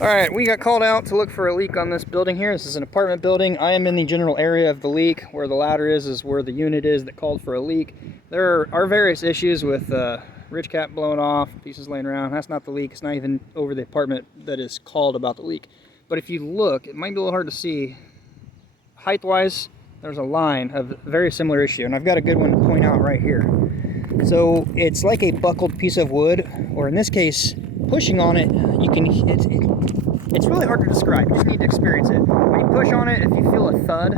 Alright, we got called out to look for a leak on this building here. This is an apartment building. I am in the general area of the leak. Where the ladder is where the unit is that called for a leak. There are various issues with ridge cap blowing off, pieces laying around. That's not the leak. It's not even over the apartment that is called about the leak. But if you look, it might be a little hard to see. Height-wise, there's a line of a very similar issue. And I've got a good one to point out right here. So it's like a buckled piece of wood, or in this case, pushing on it, you can, it's really hard to describe. You just need to experience it. When you push on it, if you feel a thud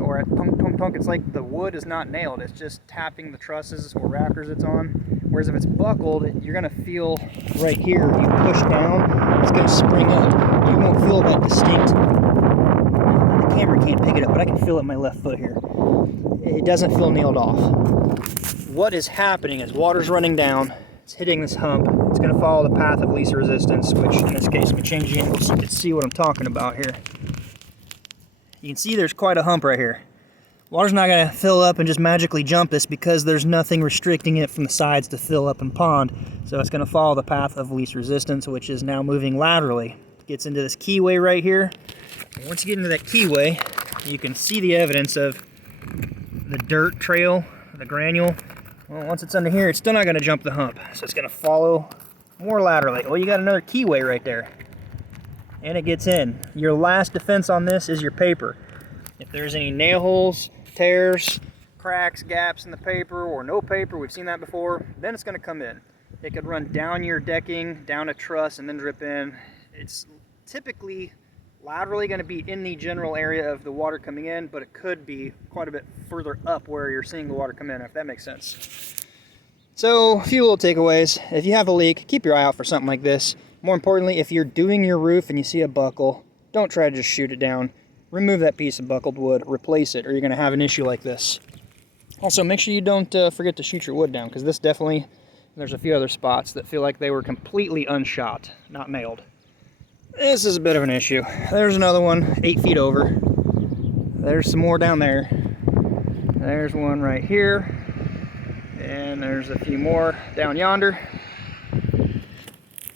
or a tonk, tonk, tonk, it's like the wood is not nailed. It's just tapping the trusses or rafters it's on. Whereas if it's buckled, you're gonna feel right here, you push down, it's gonna spring up. You won't feel that distinct. The camera can't pick it up, but I can feel it in my left foot here. It doesn't feel nailed off. What is happening is water's running down. It's hitting this hump. It's going to follow the path of least resistance, which in this case, let me change the angle so you can see what I'm talking about here. You can see there's quite a hump right here. Water's not going to fill up and just magically jump this because there's nothing restricting it from the sides to fill up and pond. So it's going to follow the path of least resistance, which is now moving laterally. It gets into this keyway right here. And once you get into that keyway, you can see the evidence of the dirt trail, the granule. Well, once it's under here, it's still not going to jump the hump. So it's going to follow more laterally. Well, you got another keyway right there. And it gets in. Your last defense on this is your paper. If there's any nail holes, tears, cracks, gaps in the paper, or no paper, we've seen that before, then it's going to come in. It could run down your decking, down a truss, and then drip in. It's typically laterally going to be in the general area of the water coming in, but it could be quite a bit further up where you're seeing the water come in, if that makes sense. So, a few little takeaways. If you have a leak, keep your eye out for something like this. More importantly, if you're doing your roof and you see a buckle, don't try to just shoot it down. Remove that piece of buckled wood, replace it, or you're going to have an issue like this. Also, make sure you don't forget to shoot your wood down, because this definitely, there's a few other spots that feel like they were completely unshot, not nailed. This is a bit of an issue. There's another one, 8 feet over. There's some more down there. There's one right here. And there's a few more down yonder.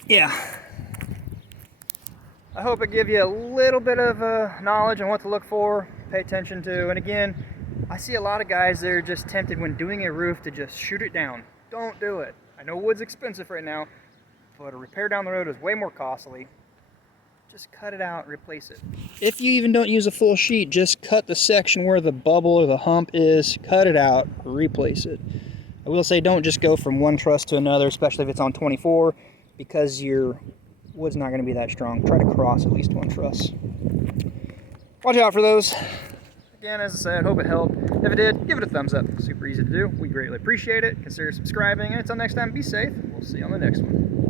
Yeah. I hope it gives you a little bit of knowledge on what to look for, pay attention to. And again, I see a lot of guys that are just tempted when doing a roof to just shoot it down. Don't do it. I know wood's expensive right now, but a repair down the road is way more costly. Just cut it out and replace it. If you even don't use a full sheet, just cut the section where the bubble or the hump is, cut it out, replace it. I will say don't just go from one truss to another, especially if it's on 24, because your wood's not going to be that strong. Try to cross at least one truss. Watch out for those. Again, as I said, hope it helped. If it did, give it a thumbs up. Super easy to do. We greatly appreciate it. Consider subscribing. And until next time, be safe. We'll see you on the next one.